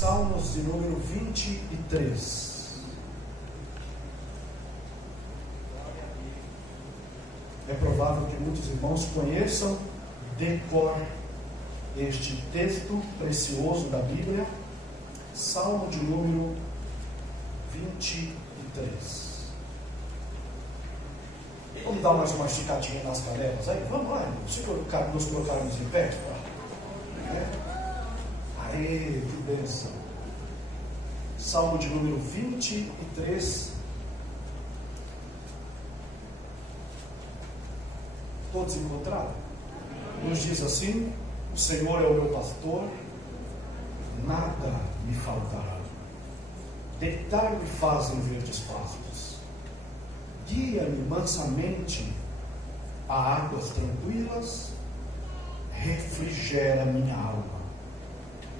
Salmos de número 23. É provável que muitos irmãos conheçam de cor este texto precioso da Bíblia, Salmo de número 23. Vamos dar mais uma esticadinha nas canelas aí? Vamos lá, se nos colocarmos em pé. Aê, que bênção. Salmo de número 23. Todos encontraram? Nos diz assim: o Senhor é o meu pastor, nada me faltará. Deitar-me faz em verdes pastos, guia-me mansamente a águas tranquilas, refrigera minha alma.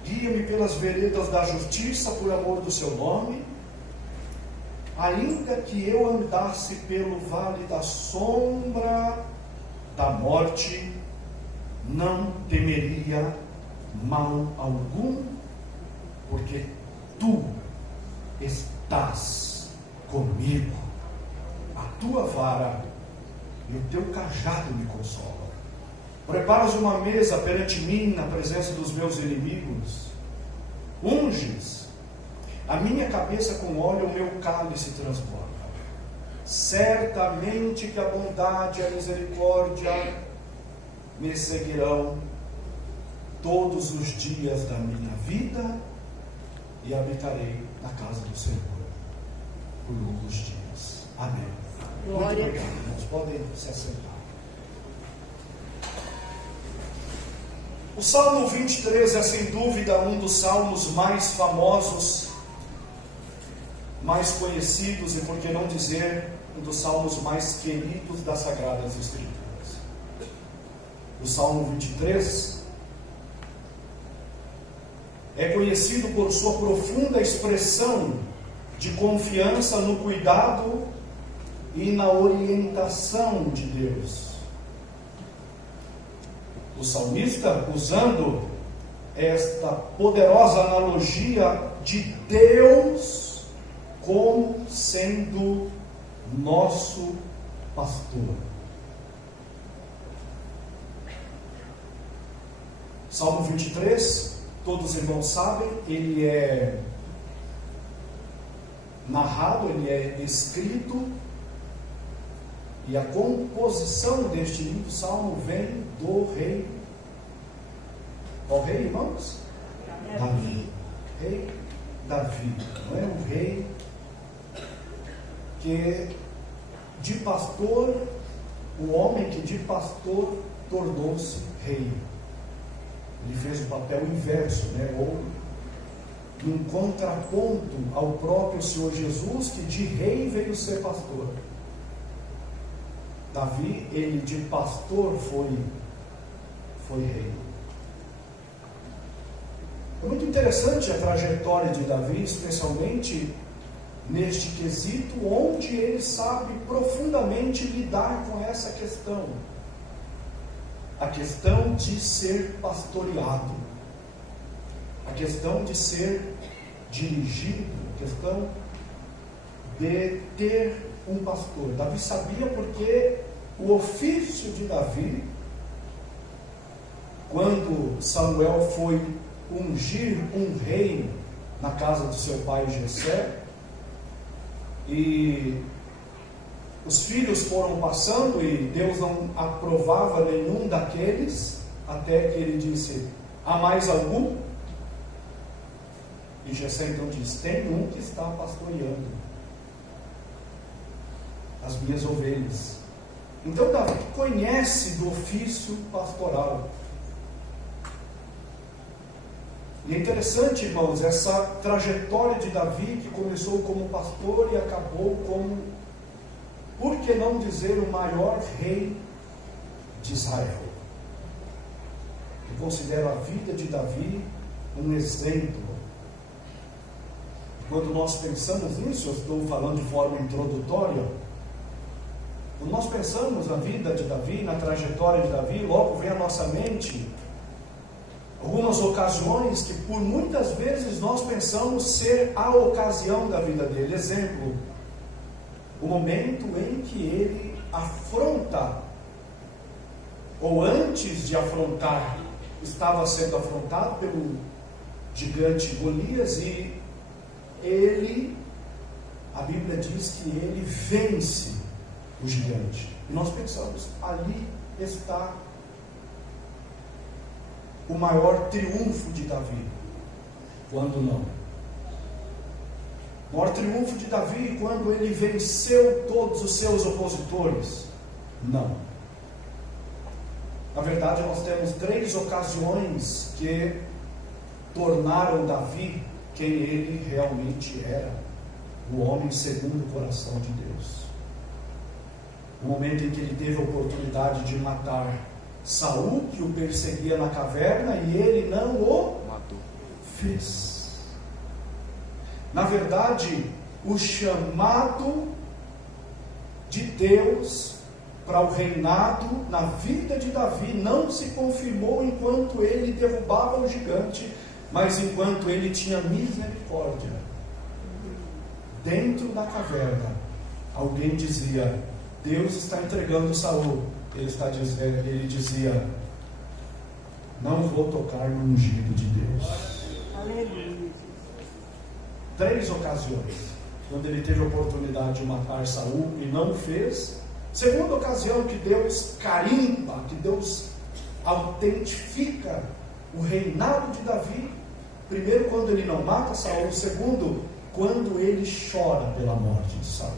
Guia-me pelas veredas da justiça por amor do seu nome. Ainda que eu andasse pelo vale da sombra da morte, não temeria mal algum, porque tu estás comigo. A tua vara e o teu cajado me consolam. Preparas uma mesa perante mim na presença dos meus inimigos. Unges a minha cabeça com óleo, o meu cálice transborda. Certamente que a bondade e a misericórdia me seguirão todos os dias da minha vida, e habitarei na casa do Senhor por longos dias. Amém. Glória. Muito obrigado, irmãos. Podem se assentar. O Salmo 23 é sem dúvida um dos salmos mais famosos, mais conhecidos e, por que não dizer, um dos salmos mais queridos das Sagradas Escrituras. O Salmo 23 é conhecido por sua profunda expressão de confiança no cuidado e na orientação de Deus. O salmista, usando esta poderosa analogia de Deus como sendo nosso pastor. Salmo 23, todos os irmãos sabem, ele é narrado, ele é escrito, e a composição deste lindo salmo vem do rei. Qual rei, irmãos? Davi. Rei Davi. Não é um rei que de pastor, o homem que de pastor tornou-se rei. Ele fez o papel inverso, ou num contraponto ao próprio Senhor Jesus, que de rei veio ser pastor. Davi, ele de pastor foi rei. É muito interessante a trajetória de Davi, especialmente neste quesito, onde ele sabe profundamente lidar com essa questão. A questão de ser pastoreado, a questão de ser dirigido, a questão de ter um pastor. Davi sabia, porque o ofício de Davi, quando Samuel foi ungir um rei na casa do seu pai Jessé, e os filhos foram passando e Deus não aprovava nenhum daqueles, até que ele disse: há mais algum? E Jessé então diz: tem um que está pastoreando as minhas ovelhas. Então Davi conhece do ofício pastoral. E é interessante, irmãos, essa trajetória de Davi, que começou como pastor e acabou como, por que não dizer, o maior rei de Israel. Eu considero a vida de Davi um exemplo. Quando nós pensamos nisso, eu estou falando de forma introdutória, quando nós pensamos na vida de Davi, na trajetória de Davi, logo vem à nossa mente Algumas ocasiões que por muitas vezes nós pensamos ser a ocasião da vida dele. Exemplo, o momento em que ele afronta, ou antes de afrontar, estava sendo afrontado pelo gigante Golias, e ele, a Bíblia diz que ele vence o gigante. E nós pensamos, ali está o maior triunfo de Davi. Quando não. O maior triunfo de Davi quando ele venceu todos os seus opositores? Não. Na verdade, nós temos 3 ocasiões que tornaram Davi quem ele realmente era, o homem segundo o coração de Deus. O momento em que ele teve a oportunidade de matar Saul, que o perseguia na caverna, e ele não o matou. Fez. Na verdade, o chamado de Deus para o reinado na vida de Davi não se confirmou enquanto ele derrubava o gigante, mas enquanto ele tinha misericórdia. Dentro da caverna, alguém dizia: Deus está entregando Saul. Ele dizia: não vou tocar no ungido de Deus. Aleluia. 3 ocasiões, quando ele teve a oportunidade de matar Saul e não o fez. Segunda ocasião que Deus carimba, que Deus autentifica o reinado de Davi. Primeiro, quando ele não mata Saul. Segundo, quando ele chora pela morte de Saul.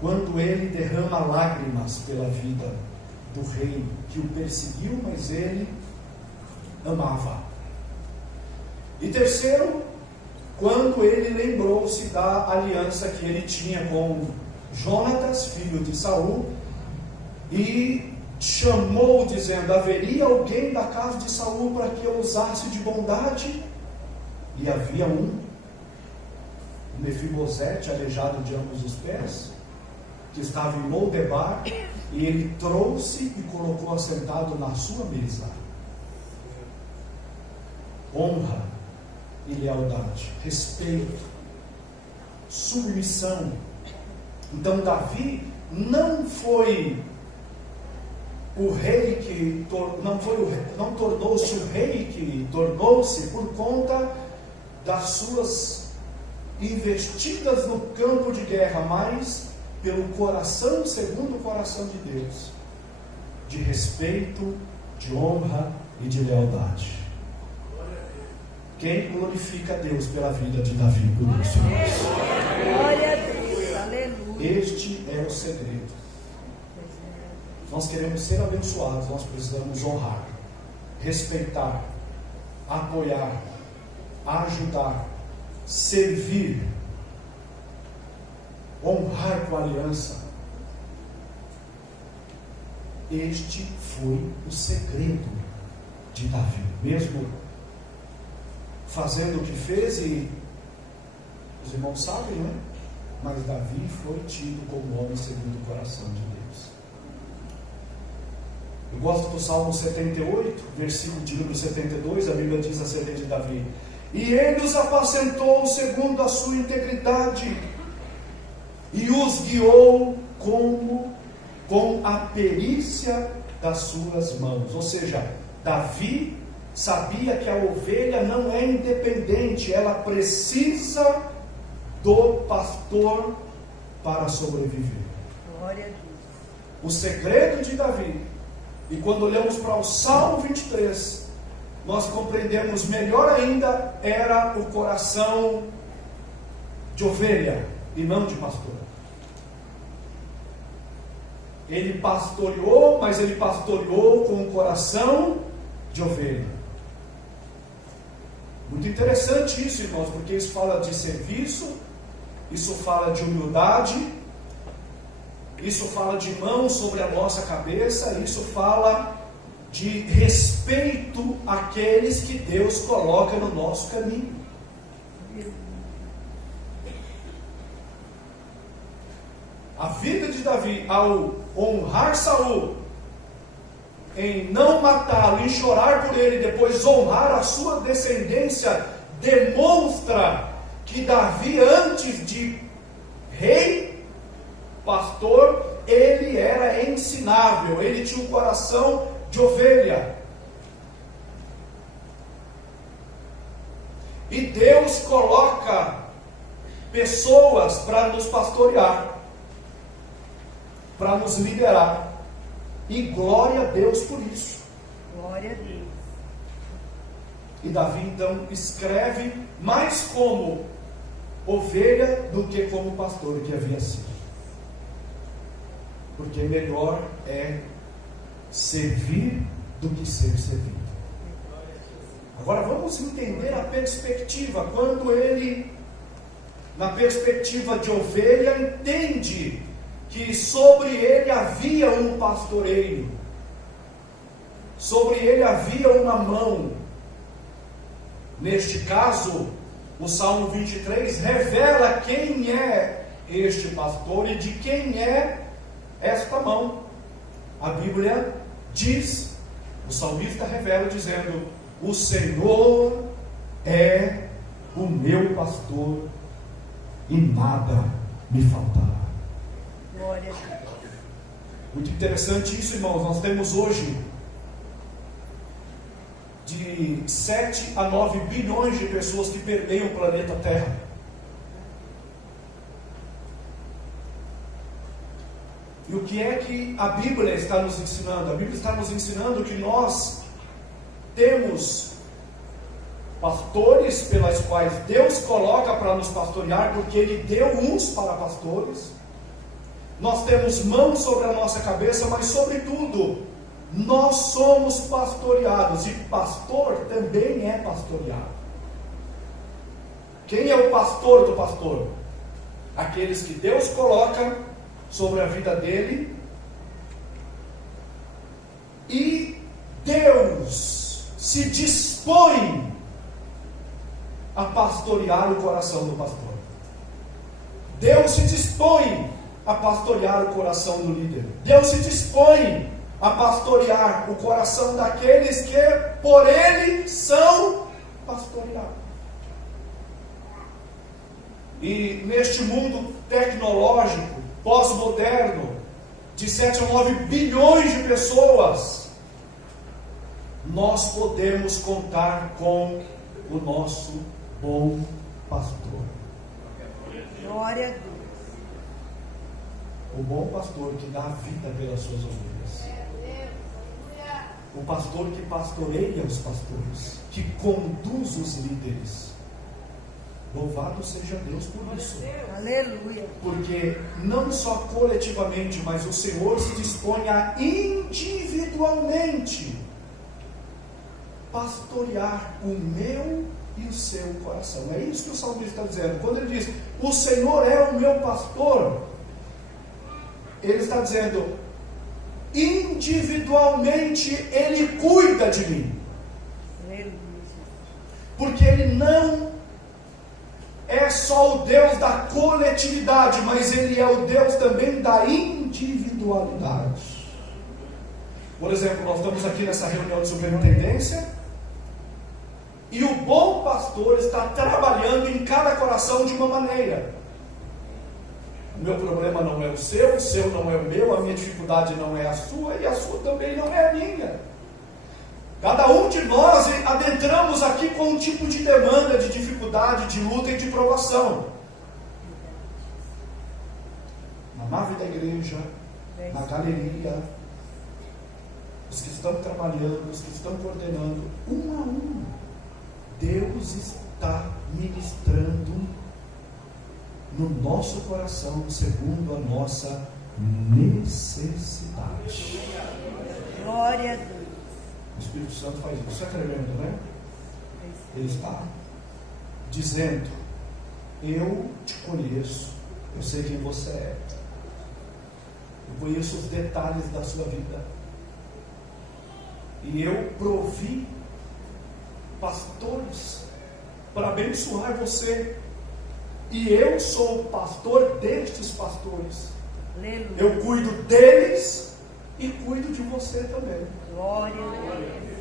Quando ele derrama lágrimas pela vida do rei que o perseguiu, mas ele amava. E terceiro, quando ele lembrou-se da aliança que ele tinha com Jonatas, filho de Saul, e chamou, dizendo: haveria alguém da casa de Saul para que eu usasse de bondade? E havia um Mefibosete, aleijado de ambos os pés, que estava em Lodebar, e ele trouxe e colocou assentado na sua mesa. Honra e lealdade, respeito, submissão. Então Davi não foi o rei que não tornou-se o rei que tornou-se por conta das suas investidas no campo de guerra, mas pelo coração segundo o coração de Deus, de respeito, de honra e de lealdade. Quem glorifica a Deus pela vida de Davi, por isso. Glória a Deus, aleluia. Este é o segredo. Nós queremos ser abençoados, nós precisamos honrar, respeitar, apoiar, ajudar, servir, honrar com aliança. Este foi o segredo de Davi, mesmo fazendo o que fez, e os irmãos sabem, não é? Mas Davi foi tido como homem segundo o coração de Deus. Eu gosto do Salmo 78, versículo de número 72, a Bíblia diz acerca de Davi: e ele os apacentou segundo a sua integridade, e os guiou com a perícia das suas mãos. Ou seja, Davi sabia que a ovelha não é independente, ela precisa do pastor para sobreviver. Glória a Deus. O segredo de Davi, e quando olhamos para o Salmo 23, nós compreendemos melhor ainda, era o coração de ovelha e não de pastor. Ele pastoreou, mas ele pastoreou com o coração de ovelha. Muito interessante isso, irmãos, porque isso fala de serviço, isso fala de humildade, isso fala de mão sobre a nossa cabeça, isso fala de respeito àqueles que Deus coloca no nosso caminho. A vida de Davi, ao honrar Saul, em não matá-lo, em chorar por ele e depois honrar a sua descendência, demonstra que Davi, antes de rei, pastor, ele era ensinável, ele tinha um coração de ovelha. E Deus coloca pessoas para nos pastorear, para nos liderar. E glória a Deus por isso. Glória a Deus. E Davi então escreve mais como ovelha do que como pastor que havia sido. Porque melhor é servir do que ser servido. Agora vamos entender a perspectiva. Quando ele, na perspectiva de ovelha, entende que sobre ele havia um pastoreio, sobre ele havia uma mão. Neste caso, o Salmo 23 revela quem é este pastor e de quem é esta mão. A Bíblia diz, o salmista revela dizendo: o Senhor é o meu pastor e nada me faltará. Glória a Deus. Muito interessante isso, irmãos. Nós temos hoje de 7 a 9 bilhões de pessoas que permeiam o planeta Terra. E o que é que a Bíblia está nos ensinando? A Bíblia está nos ensinando que nós temos pastores pelas quais Deus coloca para nos pastorear, porque Ele deu uns para pastores. Nós temos mãos sobre a nossa cabeça, mas sobretudo, nós somos pastoreados, e pastor também é pastoreado. Quem é o pastor do pastor? Aqueles que Deus coloca sobre a vida dele, e Deus se dispõe a pastorear o coração do pastor. Deus se dispõe a pastorear o coração do líder. Deus se dispõe a pastorear o coração daqueles que por Ele são pastoreados. E neste mundo tecnológico, pós-moderno, de 7 a 9 bilhões de pessoas, nós podemos contar com o nosso bom pastor. Glória a Deus. O bom pastor que dá a vida pelas suas ovelhas. O pastor que pastoreia os pastores, que conduz os líderes. Louvado seja Deus por isso. Aleluia. Porque não só coletivamente, mas o Senhor se dispõe a individualmente pastorear o meu e o seu coração. É isso que o salmista está dizendo. Quando ele diz, o Senhor é o meu pastor, ele está dizendo, individualmente Ele cuida de mim. Porque Ele não é só o Deus da coletividade, mas Ele é o Deus também da individualidade. Por exemplo, nós estamos aqui nessa reunião de superintendência, e o bom pastor está trabalhando em cada coração de uma maneira. O meu problema não é o seu não é o meu, a minha dificuldade não é a sua, e a sua também não é a minha. Cada um de nós adentramos aqui com um tipo de demanda, de dificuldade, de luta e de provação. Na nave da igreja, na galeria, os que estão trabalhando, os que estão coordenando, um a um, Deus está ministrando no nosso coração, segundo a nossa necessidade. Glória a Deus. O Espírito Santo faz isso. Isso é tremendo, né? Ele está dizendo, eu te conheço, eu sei quem você é, eu conheço os detalhes da sua vida, e eu provi pastores para abençoar você. E eu sou o pastor destes pastores. Aleluia. Eu cuido deles e cuido de você também. Glória a Deus.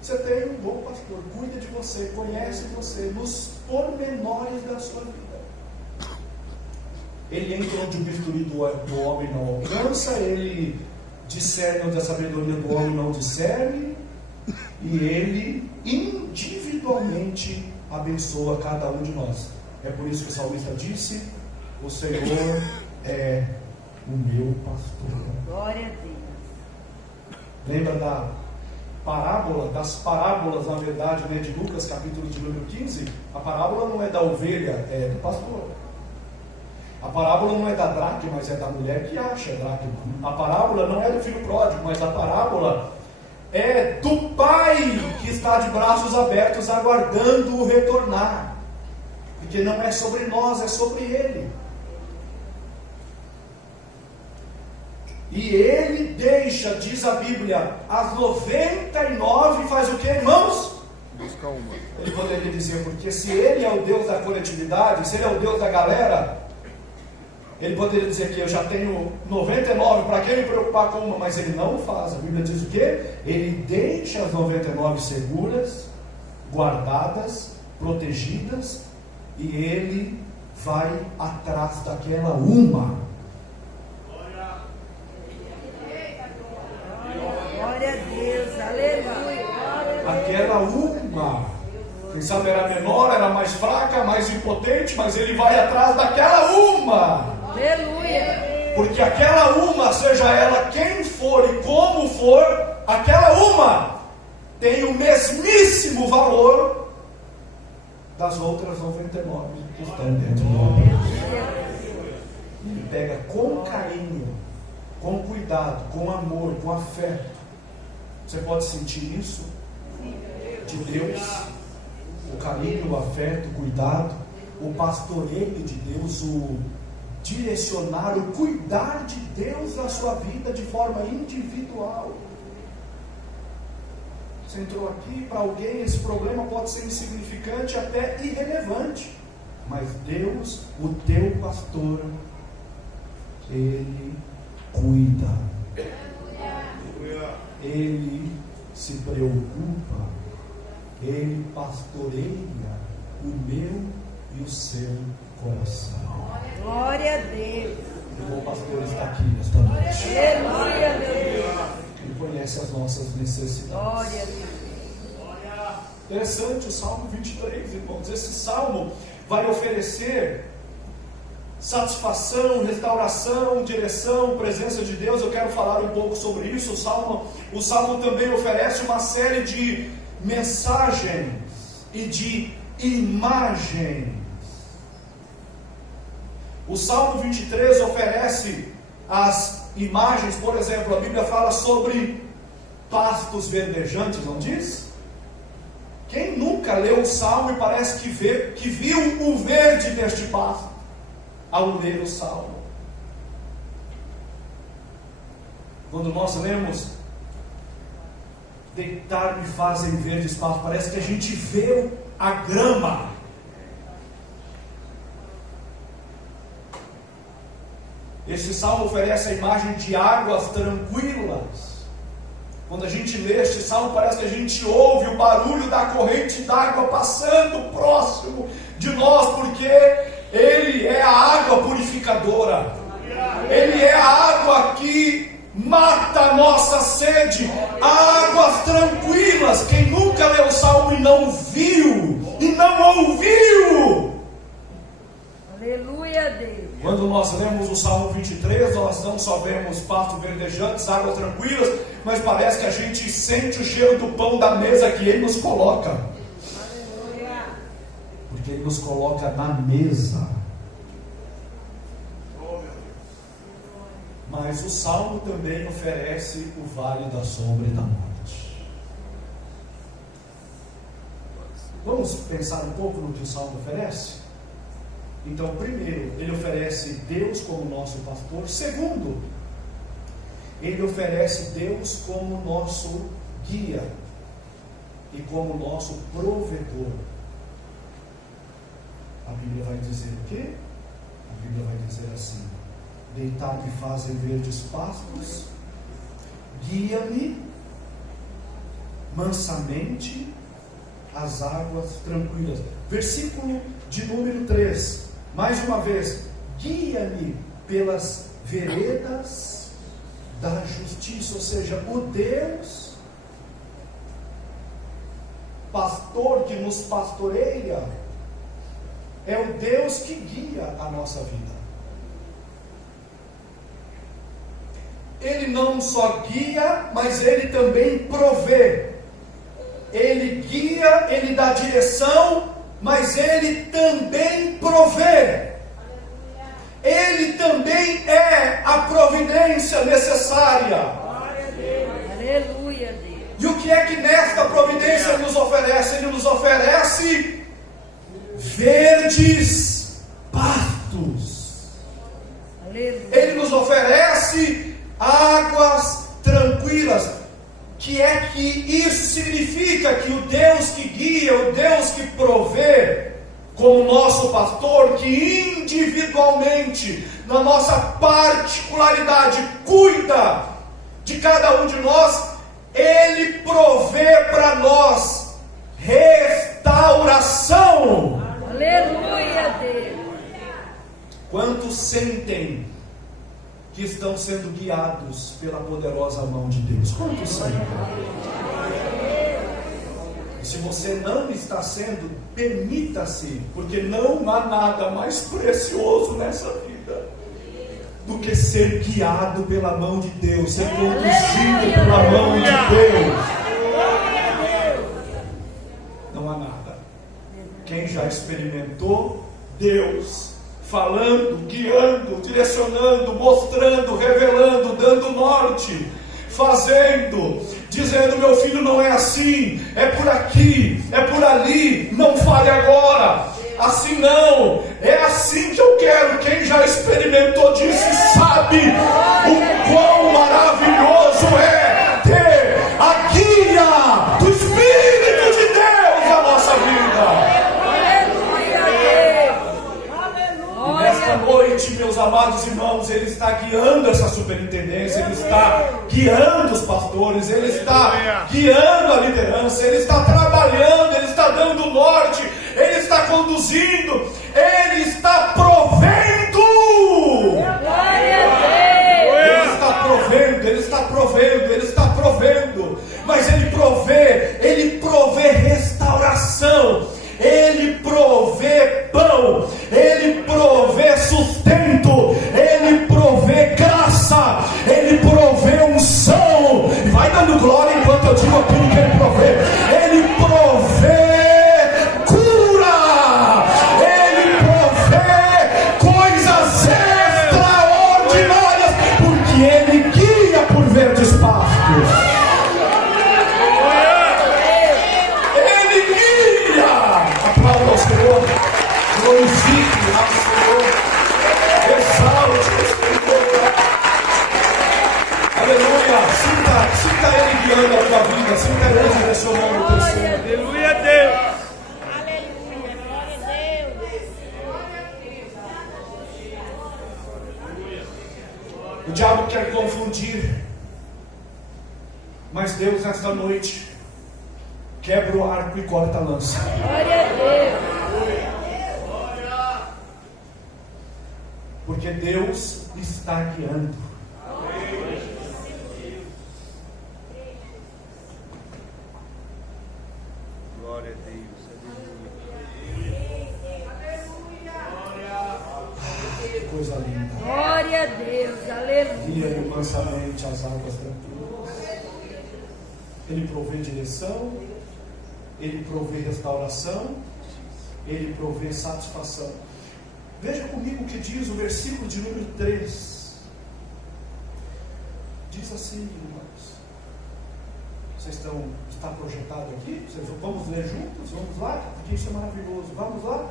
Você tem um bom pastor, cuida de você, conhece você nos pormenores da sua vida. Ele entra onde o bisturi do homem não alcança, ele discerne onde a sabedoria do homem não discerne, e ele individualmente abençoa cada um de nós. É por isso que o salmista disse: o Senhor é o meu pastor. Glória a Deus. Lembra das parábolas, na verdade, né, de Lucas, capítulo de número 15? A parábola não é da ovelha, é do pastor. A parábola não é da dracma, mas é da mulher que acha a dracma. A parábola não é do filho pródigo, mas a parábola é do pai que está de braços abertos aguardando o retornar. Porque não é sobre nós, é sobre ele. E ele deixa, diz a Bíblia, as 99 faz o que, irmãos? Busca uma. Ele poderia dizer, porque se ele é o Deus da coletividade, se ele é o Deus da galera, ele poderia dizer que eu já tenho 99, para que me preocupar com uma? Mas ele não faz. A Bíblia diz o quê? Ele deixa as 99 seguras, guardadas, protegidas, e ele vai atrás daquela uma. Glória a Deus, aleluia. Aquela uma, quem sabe era menor, era mais fraca, mais impotente, mas ele vai atrás daquela uma. Aleluia. Porque aquela uma, seja ela quem for e como for, aquela uma tem o mesmíssimo valor das outras 99 que estão dentro do homem. Ele pega com carinho, com cuidado, com amor, com afeto. Você pode sentir isso de Deus, o carinho, o afeto, o cuidado, o pastoreio de Deus, o direcionar, o cuidar de Deus na sua vida de forma individual. Você entrou aqui, para alguém esse problema pode ser insignificante, até irrelevante, mas Deus, o teu pastor, ele cuida, ele se preocupa, ele pastoreia o meu e o seu coração. Glória a Deus. O bom pastor está aqui nesta noite. Aleluia, meu Deus. Ele conhece as nossas necessidades. Glória a Deus. Interessante o Salmo 23, irmãos. Esse salmo vai oferecer satisfação, restauração, direção, presença de Deus. Eu quero falar um pouco sobre isso. O salmo também oferece uma série de mensagens e de imagens. O Salmo 23 oferece as imagens. Por exemplo, a Bíblia fala sobre pastos verdejantes, não diz? Quem nunca leu o Salmo e parece que viu o verde deste pasto ao ler o Salmo? Quando nós lemos deitar-me fazem verdes pastos, parece que a gente vê a grama. Este salmo oferece a imagem de águas tranquilas. Quando a gente lê este salmo, parece que a gente ouve o barulho da corrente d'água passando próximo de nós, porque ele é a água purificadora. Ele é a água que mata a nossa sede. Águas tranquilas. Quem nunca leu o salmo e não viu, e não ouviu? Aleluia a Deus. Quando nós lemos o Salmo 23, nós não só vemos pastos verdejantes, águas tranquilas, mas parece que a gente sente o cheiro do pão da mesa que Ele nos coloca. Aleluia. Porque Ele nos coloca na mesa. Mas o Salmo também oferece o vale da sombra e da morte. Vamos pensar um pouco no que o Salmo oferece? Então, primeiro, ele oferece Deus como nosso pastor. Segundo, ele oferece Deus como nosso guia e como nosso provedor. A Bíblia vai dizer o quê? A Bíblia vai dizer assim: deitar-me fazem verdes pastos, guia-me mansamente às águas tranquilas. Versículo de número 3, mais uma vez, guia-me pelas veredas da justiça. Ou seja, o Deus pastor que nos pastoreia é o Deus que guia a nossa vida. Ele não só guia, mas Ele também provê. Ele guia, Ele dá direção, mas Ele também provê. Ele também é a providência necessária. Aleluia, Deus. E o que é que nesta providência Ele nos oferece? Ele nos oferece verdes pastos. Aleluia. Ele nos oferece águas tranquilas. Que é que isso significa? Que o Deus que guia, o Deus que provê, como nosso pastor, que individualmente, na nossa particularidade, cuida de cada um de nós, Ele provê para nós restauração. Aleluia, Deus. Quantos sentem que estão sendo guiados pela poderosa mão de Deus? Quantos sentem? Se você não está sendo, permita-se, porque não há nada mais precioso nessa vida do que ser guiado pela mão de Deus, ser conduzido pela mão de Deus. Não há nada. Quem já experimentou Deus falando, guiando, direcionando, mostrando, revelando, dando norte, fazendo, dizendo: meu filho, não é assim, é por aqui, é por ali, não fale agora, assim não, é assim que eu quero. Quem já experimentou disso sabe o quão maravilhoso é ter a guia do Espírito de Deus na nossa vida. Nesta noite, meus amados irmãos, Ele está guiando essa superintendência, Ele está guiando os pastores, Ele está guiando a liderança, Ele está trabalhando, Ele está dando norte, Ele está conduzindo, Ele está provendo. Ele está provendo, Ele está provendo, Ele está provendo, mas Ele provê restauração, Ele provê pão, Ele provê sustento, Ele provê graça, Ele provê unção. Vai dando glória enquanto eu digo aquilo que Ele provê. Ele provê cura, Ele provê coisas extraordinárias, porque Ele guia por verdes pastos. Glorifique ao Senhor, exalte o Senhor. Aleluia. Sinta Ele guiando a tua vida, sinta Ele direcionando o teu ser. Aleluia, Deus. Aleluia, glória a Deus. O diabo quer confundir, mas Deus nesta noite quebra o arco e corta a lança. Glória a Deus. Porque Deus está guiando. Glória a Deus. Que coisa linda. Glória a Deus. Aleluia. Guia-me mansamente às águas tranquilas. Ele provê direção, Ele provê restauração, Ele provê satisfação. Veja comigo o que diz o versículo de número 3. Diz assim, irmãos. Vocês está projetado aqui? Vamos ler juntos? Vamos lá? Porque isso é maravilhoso. Vamos lá?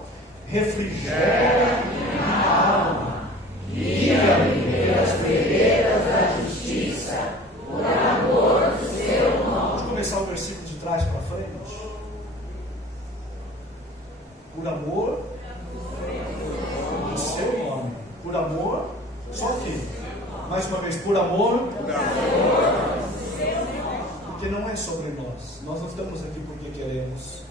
Refrigera minha alma, guia-me pelas veredas da justiça, por amor do seu nome. Vamos começar o versículo de trás para frente. Por amor do seu nome. Por amor, só aqui. Mais uma vez, por amor Porque não é sobre nós. Nós não estamos aqui porque queremos.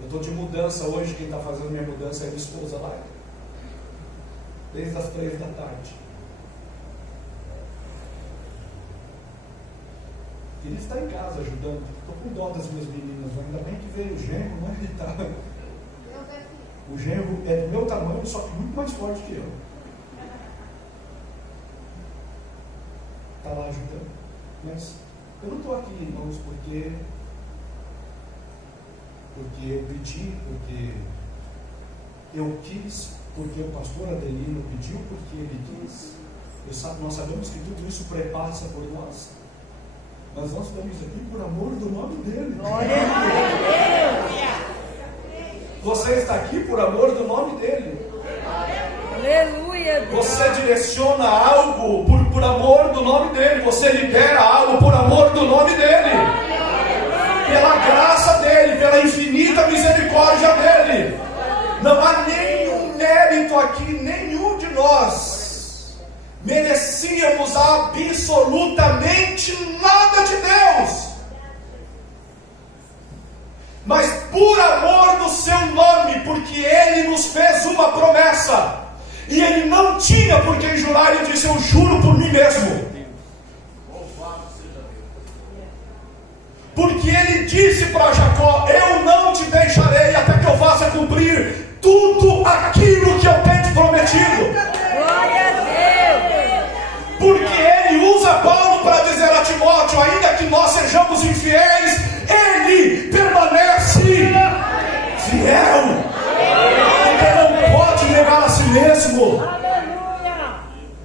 Eu estou de mudança hoje. Quem está fazendo minha mudança é a minha esposa lá. Desde as 3 da tarde. Ele está em casa ajudando. Estou com dó das minhas meninas. Ainda bem que veio o genro, né? Ele tá... O genro é do meu tamanho, só que muito mais forte que eu. Está lá ajudando. Mas eu não estou aqui, irmãos, porque eu pedi, porque eu quis, porque o pastor Adelino pediu, porque ele quis. Nós sabemos que tudo isso prepassa por nós. Mas nós estamos aqui por amor do nome dele. Glória a Deus. Você está aqui por amor do nome dele. Aleluia. Você direciona algo por amor do nome dele. Você libera algo por amor do nome dele. Pela graça dele, pela infinita misericórdia dele. Não há nenhum mérito aqui, nenhum de nós merecíamos absolutamente nada de Deus. Mas por amor do seu nome, porque ele nos fez uma promessa, e ele não tinha por quem jurar, ele disse: eu juro por mim mesmo. Porque ele disse para Jacó: eu não te deixarei até que eu faça cumprir tudo aquilo que eu tenho te prometido. Glória a Deus. Porque ele usa Paulo para dizer a Timóteo: ainda que nós sejamos infiéis, ele permanece fiel. Ele não pode negar a si mesmo.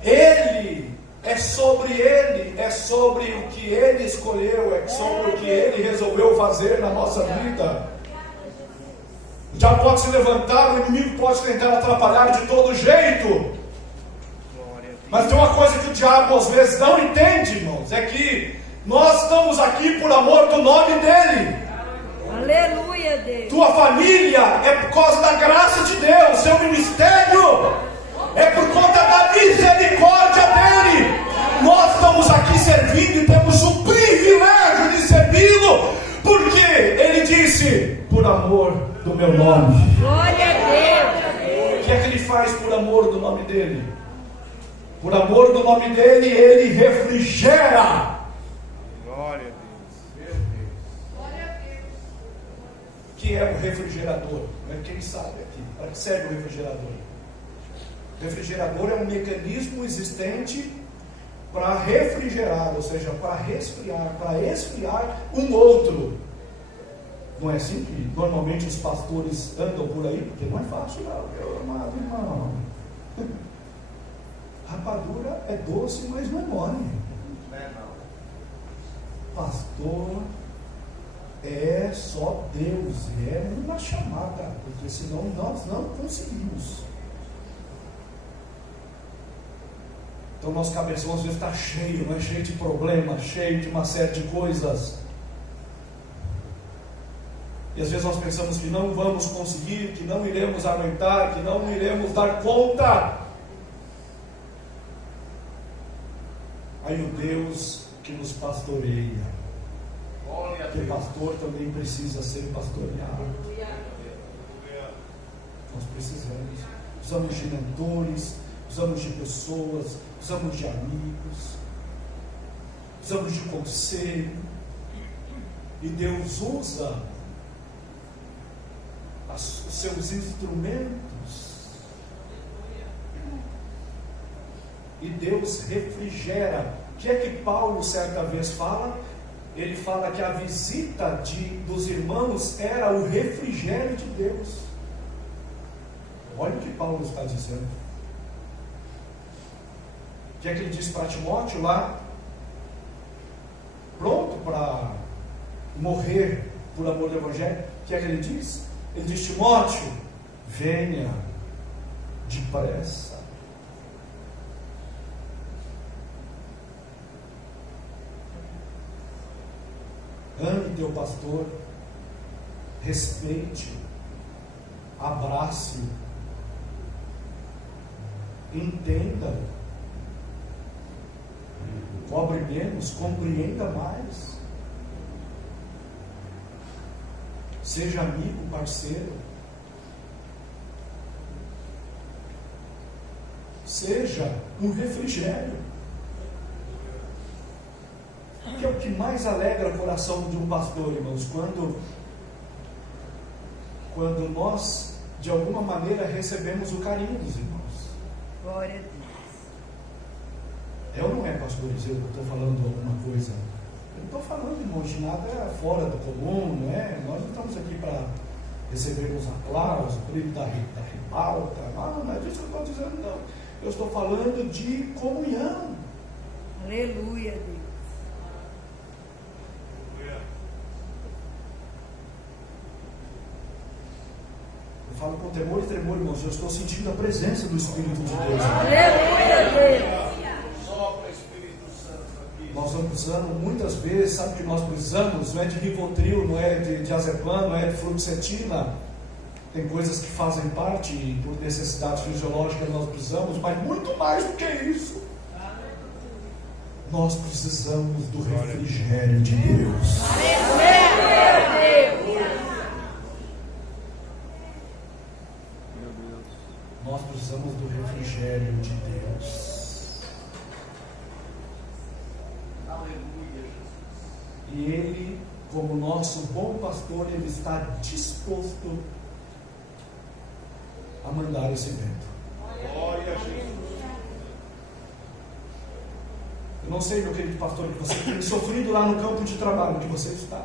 Ele é sobre o que ele escolheu, é sobre o que ele resolveu fazer na nossa vida. Já pode se levantar, o inimigo pode tentar atrapalhar de todo jeito. Mas tem uma coisa que o diabo às vezes não entende, irmãos, é que nós estamos aqui por amor do nome dele. Aleluia, Deus. Tua família é por causa da graça de Deus. Seu ministério é por conta da misericórdia dele. Nós estamos aqui servindo e temos o privilégio de servi-lo, porque ele disse: por amor do meu nome. Glória a Deus. O que é que ele faz por amor do nome dele? Por amor do nome dele, ele refrigera. Glória a Deus. O que é o refrigerador? Quem sabe aqui? Para que serve o refrigerador? O refrigerador é um mecanismo existente para refrigerar, ou seja, para resfriar, para esfriar um outro. Não é assim que normalmente os pastores andam por aí? Porque não é fácil, não, meu amado irmão. Rapadura é doce, mas não é mole. Pastor é só Deus, é uma chamada, porque senão nós não conseguimos. Então nosso cabeção às vezes está cheio, né? Cheio de problemas, cheio de uma série de coisas. E às vezes nós pensamos que não vamos conseguir, que não iremos aguentar, que não iremos dar conta. Aí o Deus que nos pastoreia, porque pastor também precisa ser pastoreado. Nós precisamos de mentores, precisamos de pessoas, precisamos de amigos, precisamos de conselho. E Deus usa os seus instrumentos. E Deus refrigera. O que é que Paulo certa vez fala? Ele fala que a visita dos irmãos era o refrigério de Deus. Olha o que Paulo está dizendo. O que é que ele diz para Timóteo lá? Pronto para morrer por amor do Evangelho. O que é que ele diz? Ele diz: Timóteo, venha depressa. Ame teu pastor, respeite-o, abrace-o, entenda-o. Cobre menos, compreenda mais. Seja amigo, parceiro. Seja um refrigério. Que é o que mais alegra o coração de um pastor, irmãos, quando nós, de alguma maneira, recebemos o carinho dos irmãos. Glória a Deus. É ou não é, pastores? Eu estou falando alguma coisa? Eu não estou falando, irmãos, de nada fora do comum, não é? Nós não estamos aqui para receber os aplausos, o brilho da ribalta. Não é disso que eu estou dizendo, não. Eu estou falando de comunhão. Aleluia, Deus. Eu falo com temor e tremor, irmãos. Eu estou sentindo a presença do Espírito de Deus. Aleluia, Deus. Nós estamos precisando, muitas vezes, sabe o que nós precisamos? Não é de Rivotril, não é de diazepam, não é de fluoxetina. Tem coisas que fazem parte, e por necessidades fisiológicas nós precisamos, mas muito mais do que isso. Nós precisamos do refrigério de Deus. Nós precisamos do refrigério de Deus. E Ele, como nosso bom pastor, Ele está disposto a mandar esse vento. Eu não sei, meu querido pastor, que você tem sofrido lá no campo de trabalho que você está.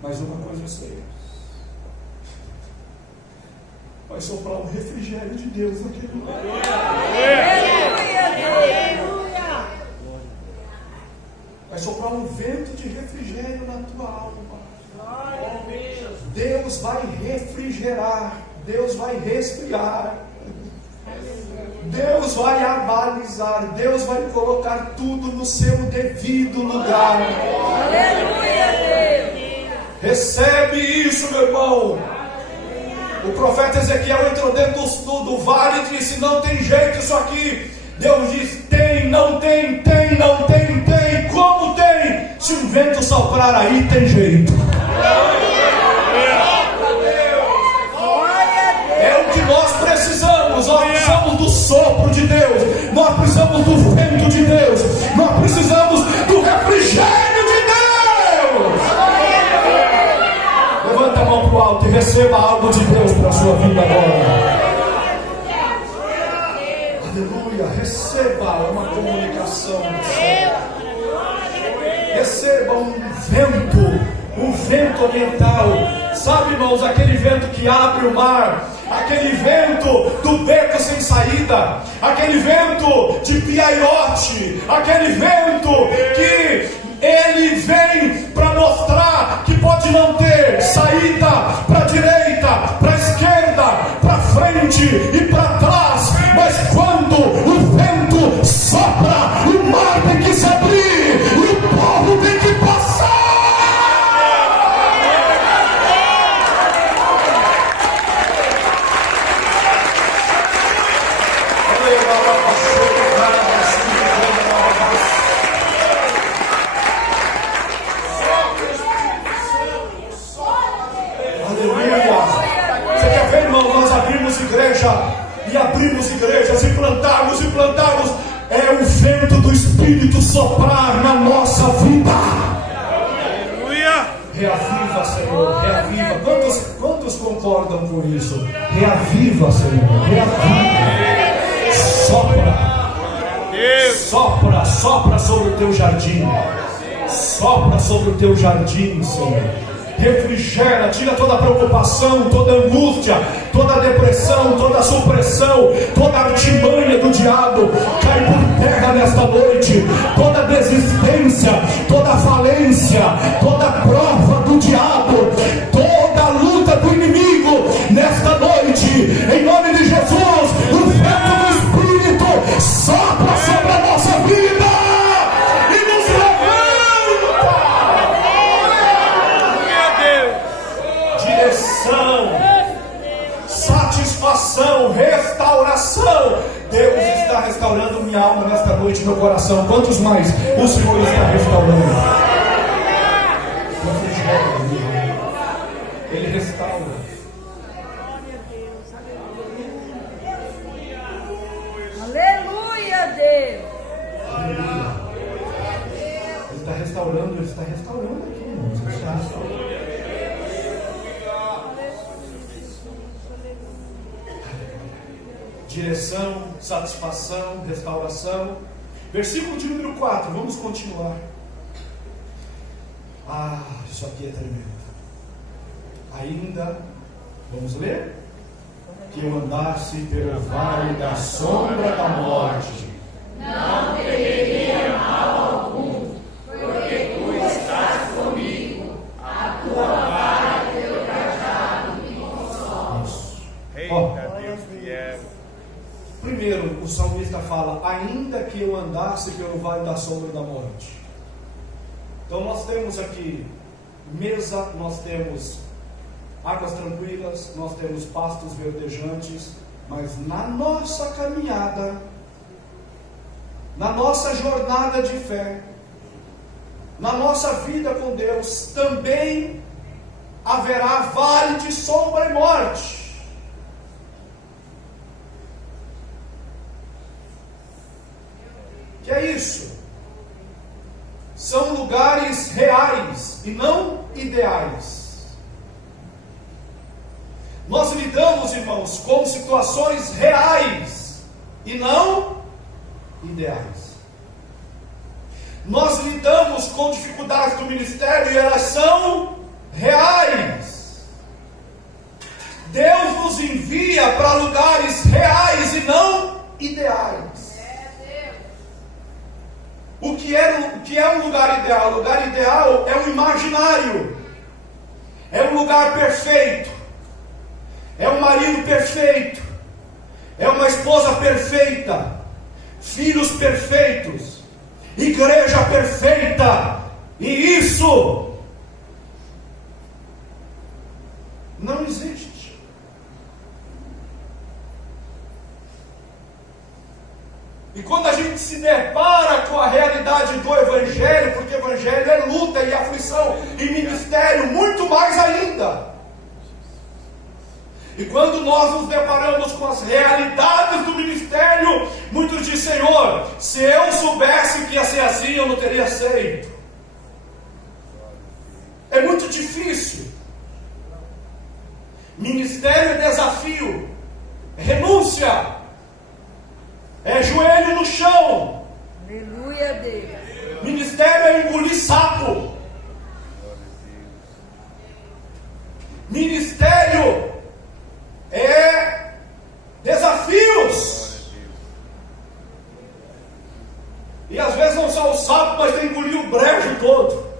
Mas uma coisa eu sei: vai soprar um refrigério de Deus naquele lugar. Vai soprar um vento de refrigério na tua alma. Deus vai refrigerar. Deus vai resfriar. Deus vai abalizar. Deus vai colocar tudo no seu devido lugar. Aleluia, Deus. Recebe isso, meu irmão. O profeta Ezequiel entrou dentro do vale e disse: não tem jeito isso aqui. Deus diz: tem, não tem, tem, não tem, tem. Como tem? Se o vento soprar aí, tem jeito. É o que nós precisamos. Nós precisamos do sopro de Deus. Nós precisamos do vento de Deus. Nós precisamos do refrigério de Deus. Levanta a mão para o alto e receba algo de Deus para a sua vida agora. Aleluia. Receba uma comunicação. Receba um vento oriental. Sabe, irmãos, aquele vento que abre o mar, aquele vento do beco sem saída, aquele vento de piaiote, aquele vento que ele vem para mostrar que pode não ter saída para a direita, para a esquerda, para frente e para trás, mas quando o vento sopra, o mar tem que se abrir, o povo tem que passar. E abrimos igrejas, e plantarmos, é o vento do Espírito soprar na nossa vida. Aleluia. Reaviva, Senhor, reaviva. Quantos concordam com isso? Reaviva, Senhor, reaviva. Sopra sobre o teu jardim. Sopra sobre o teu jardim, Senhor. Refrigera, tira toda a preocupação, toda a angústia, toda a depressão, toda a supressão, toda a artimanha do diabo. Cai por terra nesta noite. Toda a desistência, toda a falência, toda a prova do diabo, toda a luta do inimigo nesta noite, em nome de Jesus. O vento do Espírito sopra sobre a nossa vida e nos levanta. Direção, satisfação, restauração. Deus está restaurando minha alma nesta noite, meu coração. Quantos mais o Senhor está restaurando? Ele restaura. Aleluia, Deus. Ele está restaurando, ele está restaurando aqui, irmãos. Ele está restaurando. Direção, satisfação, restauração. Versículo de número 4, vamos continuar. Isso aqui é tremendo. Ainda, vamos ler? Que eu andasse pelo vale da sombra da morte, não temeria mal algum, porque tu estás comigo, a tua vara e teu cajado me consolam. Eita, Deus fiel. Primeiro, o salmista fala: ainda que eu andasse pelo vale da sombra da morte. Então nós temos aqui mesa, nós temos águas tranquilas, nós temos pastos verdejantes, mas na nossa caminhada, na nossa jornada de fé, na nossa vida com Deus, também haverá vale de sombra e morte. Que é isso? São lugares reais e não ideais. Nós lidamos, irmãos, com situações reais e não ideais. Nós lidamos com dificuldades do ministério e elas são reais. Deus nos envia para lugares reais e não ideais. O que é um lugar ideal? O lugar ideal é um imaginário, é um lugar perfeito, é um marido perfeito, é uma esposa perfeita, filhos perfeitos, igreja perfeita, e isso não existe. E quando a gente se depara com a realidade do Evangelho, porque o Evangelho é luta e aflição, e ministério muito mais ainda. E quando nós nos deparamos com as realidades do ministério, muitos dizem: Senhor, se eu soubesse que ia ser assim, eu não teria aceito. É muito difícil. Ministério é desafio, é renúncia, é joelho no chão. Aleluia, Deus. Ministério é engolir sapo. Ministério é desafios. E às vezes não só o sapo, mas tem que engolir o brejo todo.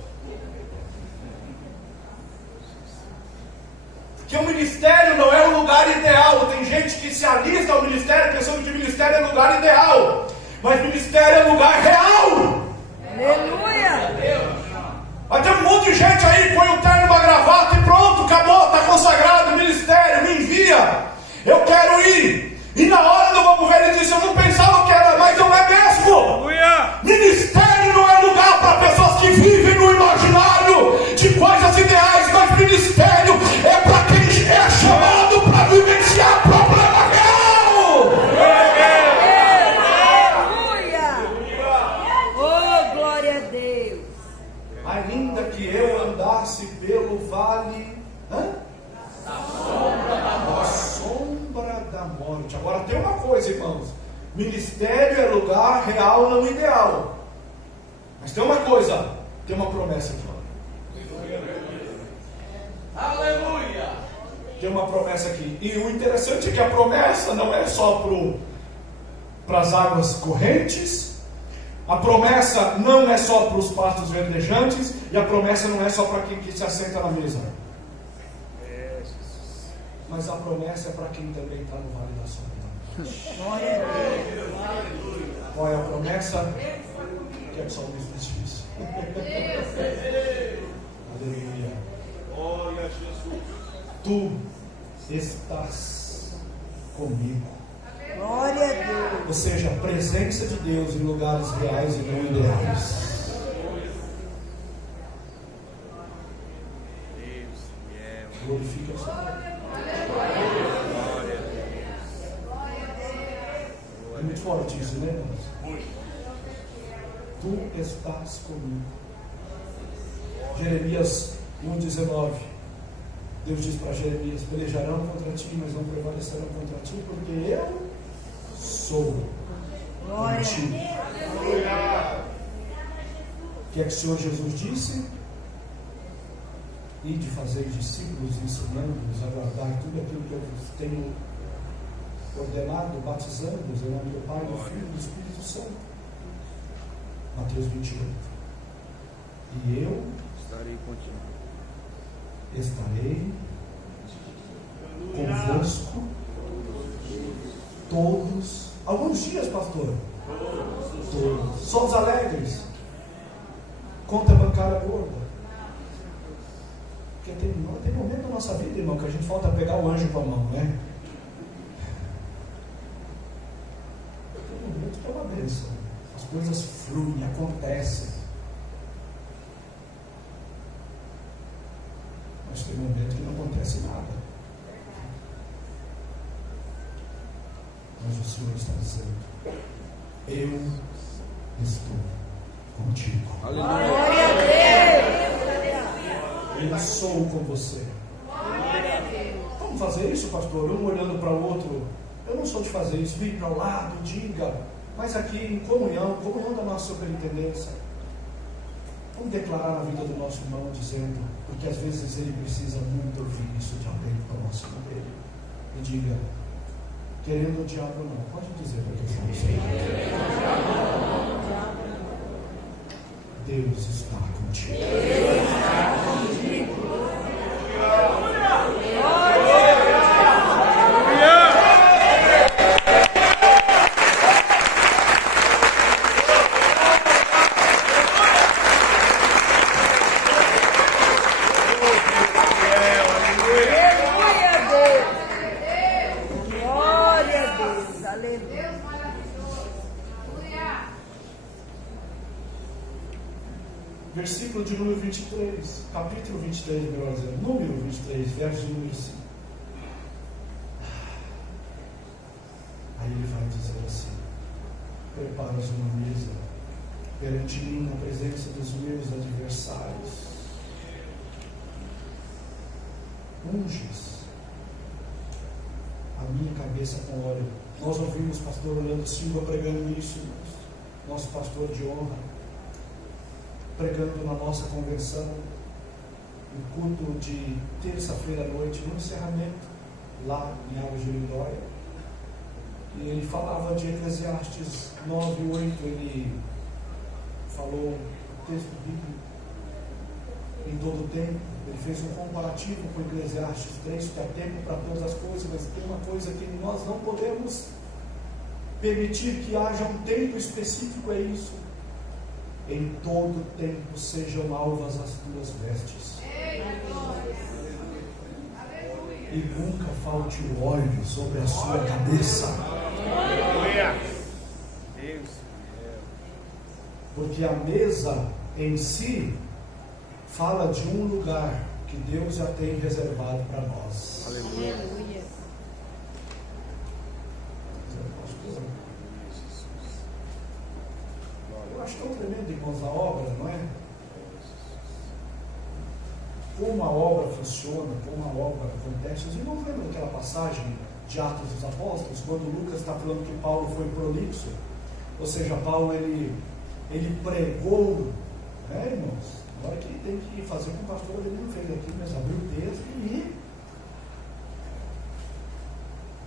Porque o ministério não é um lugar ideal. Tem gente que se alista ao ministério pensando que o ministério é lugar ideal, mas ministério é lugar real. Aleluia. Vai ter um monte de gente aí, põe um terno, uma gravata e pronto, acabou, está consagrado o ministério, me envia, eu quero ir. E na hora do vamos ver, ele disse: eu não pensava que era, mas não é mesmo. Aleluia. Ministério não é lugar para pessoas que vivem no imaginário de coisas ideais, mas ministério é para quem é chamado para vivenciar problema real. Aleluia. Oh, glória a Deus. Ainda que eu andasse pelo vale da sombra da morte. Agora tem uma coisa, irmãos: ministério é lugar real, não ideal. Mas tem uma coisa, tem uma promessa aqui. Aleluia! Tem uma promessa aqui. E o interessante é que a promessa não é só para as águas correntes. A promessa não é só para os pastos verdejantes. E a promessa não é só para quem que se assenta na mesa. Mas a promessa é para quem também está no vale da sombra. Glória a Deus. Qual é a promessa? Que é o salmista diz. Aleluia. Glória a Jesus. Tu estás comigo. Glória a Deus. Ou seja, a presença de Deus em lugares reais e não ideais. Glorifica o Senhor. É muito forte isso, né, irmãos? Tu estás comigo. Jeremias 1,19. Deus diz para Jeremias: pelejarão contra ti, mas não prevalecerão contra ti, porque eu sou contigo. O que é que o Senhor Jesus disse? E de fazer discípulos, ensinando-os a guardar tudo aquilo que eu vos tenho ordenado, batizando-os em nome do Pai, do Filho e do Espírito Santo. Mateus 28. E eu estarei contigo. Estarei convosco todos. Alguns dias, pastor? Todos. Somos alegres. Conta bancária gorda. Porque tem momento na nossa vida, irmão, que a gente falta pegar o anjo com a mão, né? Tem momento que é uma bênção. As coisas fluem, acontecem. Mas tem momento que não acontece nada. Mas o Senhor está dizendo: eu estou contigo. Glória a Deus. Eu sou com você. Vamos fazer isso, pastor? Um olhando para o outro. Eu não sou de fazer isso. Vire para o lado, diga. Mas aqui em comunhão da nossa superintendência. Vamos declarar na vida do nosso irmão, dizendo, porque às vezes ele precisa muito ouvir isso de alguém próximo dele. E diga: querendo o diabo ou não. Pode dizer para que Deus está contigo. Deus está contigo. Versículo de número 23, capítulo 23, melhor dizendo, número 23, verso número 5. Aí ele vai dizer assim: preparas uma mesa perante mim na presença dos meus adversários. Unges a minha cabeça com óleo. Nós ouvimos o pastor Orlando Silva pregando isso, nosso pastor de honra, pregando na nossa convenção, no culto de terça-feira à noite, no encerramento, lá em Águas de Lindóia. E ele falava de Eclesiastes 9:8, ele falou o texto bíblico em todo o tempo. Ele fez um comparativo com Eclesiastes 3, que há tempo para todas as coisas, mas tem uma coisa que nós não podemos permitir que haja um tempo específico, é isso. Em todo tempo sejam alvas as tuas vestes. E nunca falte o óleo sobre a sua cabeça. Porque a mesa em si fala de um lugar que Deus já tem reservado para nós. Aleluia. Eu acho tão tremendo, irmãos, a obra, não é? Como a obra funciona, como a obra acontece. Os irmãos lembram daquela passagem de Atos dos Apóstolos, quando Lucas está falando que Paulo foi prolixo? Ou seja, Paulo ele pregou, né, irmãos? Na hora que ele tem que fazer com o pastor, ele não fez aqui, mas abriu o texto e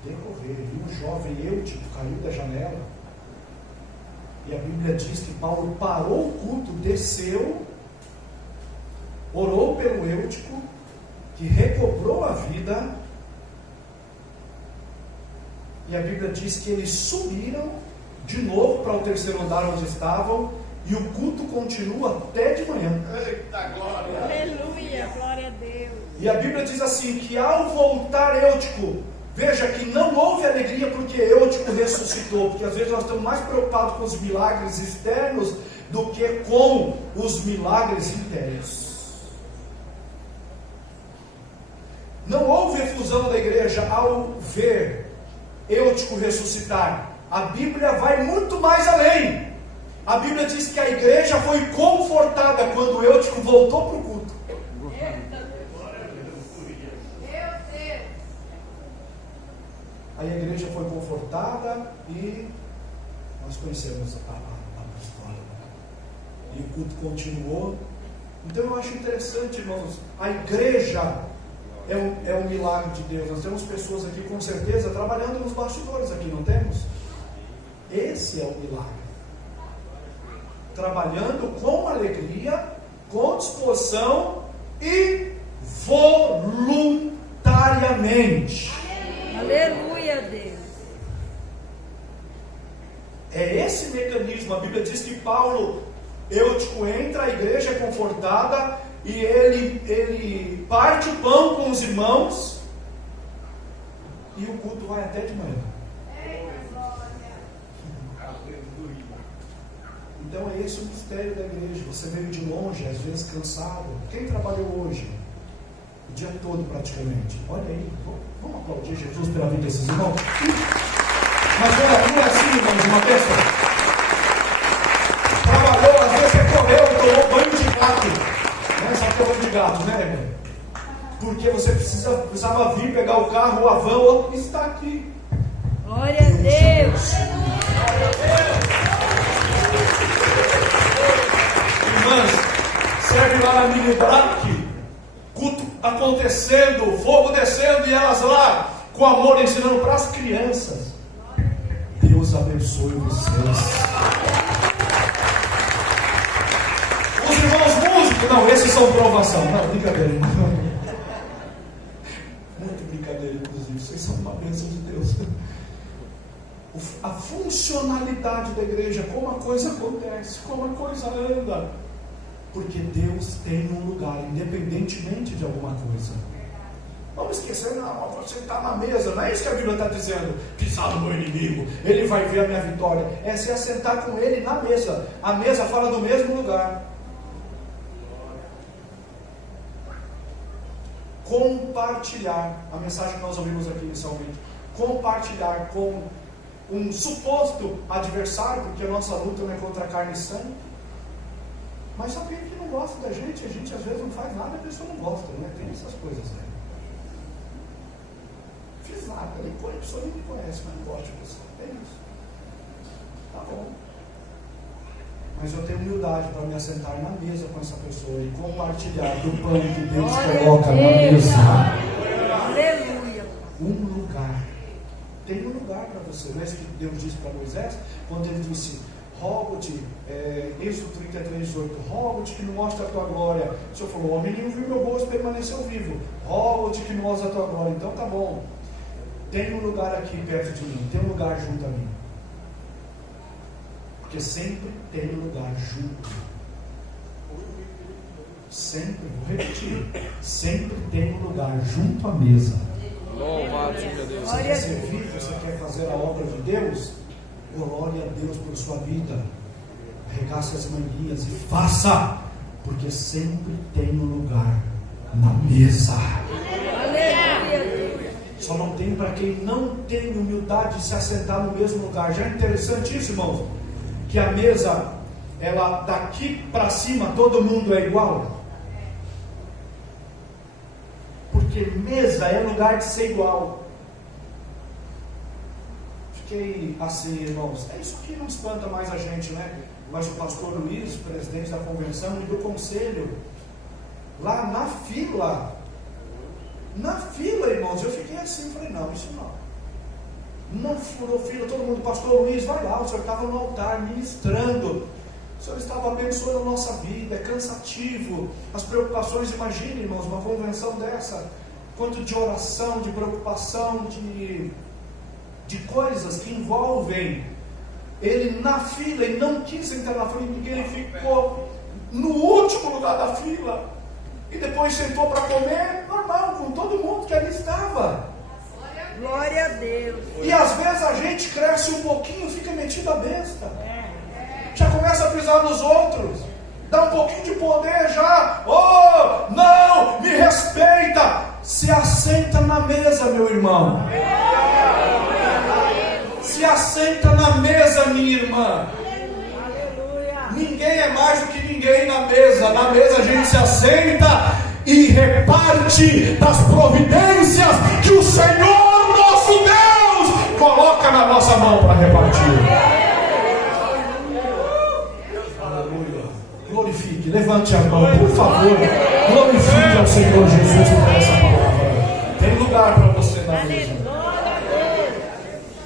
decorrer. E um jovem Eutico caiu da janela. E a Bíblia diz que Paulo parou o culto, desceu, orou pelo Eutico, que recobrou a vida. E a Bíblia diz que eles subiram de novo para o terceiro andar onde estavam, e o culto continua até de manhã. Eita glória! Aleluia, glória a Deus. E a Bíblia diz assim, que ao voltar Eutico, Veja que não houve alegria porque Eutico ressuscitou, porque às vezes nós estamos mais preocupados com os milagres externos do que com os milagres internos. Não houve efusão da igreja ao ver Eutico ressuscitar. A Bíblia vai muito mais além. A Bíblia diz que a igreja foi confortada quando Eutico voltou para o culto. Aí a igreja foi confortada e nós conhecemos a história. E o culto continuou. Então eu acho interessante, irmãos, a igreja é um milagre de Deus. Nós temos pessoas aqui com certeza trabalhando nos bastidores aqui, não temos? Esse é o milagre. Trabalhando com alegria, com disposição e voluntariamente. Aleluia, Deus. É esse mecanismo. A Bíblia diz que Eutico entra, a igreja é confortada e ele parte o pão com os irmãos e o culto vai até de manhã. Então é esse o mistério da igreja. Você veio de longe, às vezes cansado. Quem trabalhou hoje? O dia todo praticamente. Olha aí, vamos aplaudir Jesus pela vida desses irmãos. Mas não é assim, irmãos, uma pessoa trabalhou, às vezes você correu e tomou banho de gato. Sabe que é banho de gato, né, irmão? Porque você precisava vir pegar o carro, o avão, e está aqui. Glória a Deus. Irmãs, serve lá na mini braque, culto acontecendo, fogo descendo e elas lá com amor ensinando para as crianças. Deus abençoe vocês. Os irmãos músicos, não, esses são provação. Não, brincadeira, irmão. Muito brincadeira, inclusive. Vocês são uma bênção de Deus. A funcionalidade da igreja, como a coisa acontece, como a coisa anda. Porque Deus tem um lugar, independentemente de alguma coisa. Vamos esquecer, não, você está na mesa, não é isso que a Bíblia está dizendo. Pisar no meu inimigo, ele vai ver a minha vitória. É se assentar com ele na mesa. A mesa fala do mesmo lugar. Compartilhar, a mensagem que nós ouvimos aqui inicialmente. Compartilhar com um suposto adversário, porque a nossa luta não é contra carne e sangue. Mas alguém que não gosta da gente, a gente às vezes não faz nada, a pessoa não gosta, né? Tem essas coisas aí. Fiz nada, a pessoa nem me conhece, mas não gosta de você. É isso. Tá bom. Mas eu tenho humildade para me assentar na mesa com essa pessoa e compartilhar do pão que Deus coloca na mesa. Aleluia. Um lugar. Tem um lugar para você. Não é isso que Deus disse para Moisés? Quando ele disse: rogo-te, Êxodo 33:18, rogo-te que me mostre a tua glória. O Senhor falou: o menino viu meu rosto, permaneceu vivo. Rogo-te que me mostre a tua glória. Então tá bom. Tem um lugar aqui perto de mim, tem um lugar junto a mim. Porque sempre tem um lugar junto. Sempre, vou repetir, sempre tem um lugar junto à mesa. Louvado seja Deus. Você quer servir, você quer fazer a obra de Deus? Glória a Deus por sua vida. Arregace as manguinhas e faça, porque sempre tem um lugar na mesa. Aleluia. Só não tem para quem não tem humildade de se assentar no mesmo lugar. Já é interessante isso, irmãos, que a mesa, ela daqui para cima todo mundo é igual. Porque mesa é lugar de ser igual. Fiquei assim, irmãos, é isso que não espanta mais a gente, né? Mas o pastor Luiz, presidente da convenção e do conselho, lá na fila, irmãos, eu fiquei assim, falei: não, isso não furou fila, todo mundo: pastor Luiz, vai lá, o senhor estava no altar ministrando, o senhor estava abençoando a nossa vida, é cansativo, as preocupações, imagine, irmãos, uma convenção dessa, quanto de oração, de preocupação, de coisas que envolvem. Ele na fila, ele não quis entrar na frente, porque ele ficou no último lugar da fila, e depois sentou para comer, normal, com todo mundo que ali estava. Glória a Deus. E às vezes a gente cresce um pouquinho, fica metido a besta. Já começa a pisar nos outros. Dá um pouquinho de poder já. Oh, não, me respeita. Se assenta na mesa, meu irmão. Se assenta na mesa, minha irmã. Ninguém é mais do que ninguém na mesa. Na mesa a gente se assenta e reparte das providências que o Senhor nosso Deus coloca na nossa mão para repartir. Aleluia. Glorifique, levante a mão, por favor. Glorifique ao Senhor Jesus por essa palavra. Tem lugar para você na mesa.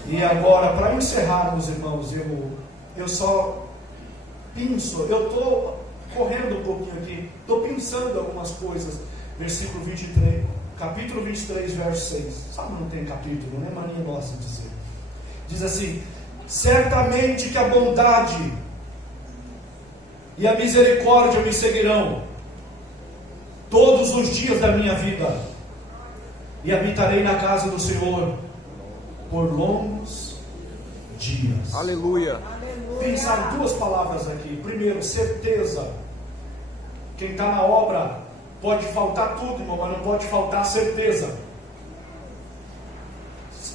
E agora, para encerrarmos, irmãos, eu só penso, eu estou correndo um pouquinho aqui, estou pensando algumas coisas. Versículo 23, capítulo 23, verso 6. Sabe, não tem capítulo, não é mania nossa dizer. Diz assim: certamente que a bondade e a misericórdia me seguirão todos os dias da minha vida, e habitarei na casa do Senhor por longos dias. Aleluia. Pensar duas palavras aqui. Primeiro, certeza. Quem está na obra, pode faltar tudo, irmão, mas não pode faltar certeza.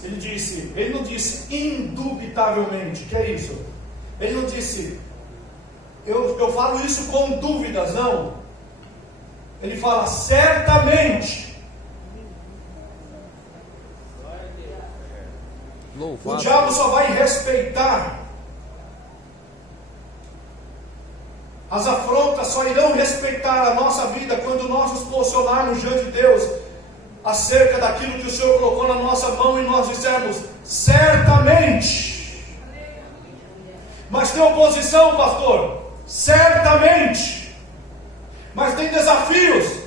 Ele não disse indubitavelmente. Que é isso? Ele não disse eu falo isso com dúvidas, não. Ele fala certamente. O diabo só vai respeitar, as afrontas só irão respeitar a nossa vida quando nós nos posicionarmos diante de Deus acerca daquilo que o Senhor colocou na nossa mão e nós dissermos certamente. Mas tem oposição, pastor? Certamente. Mas tem desafios?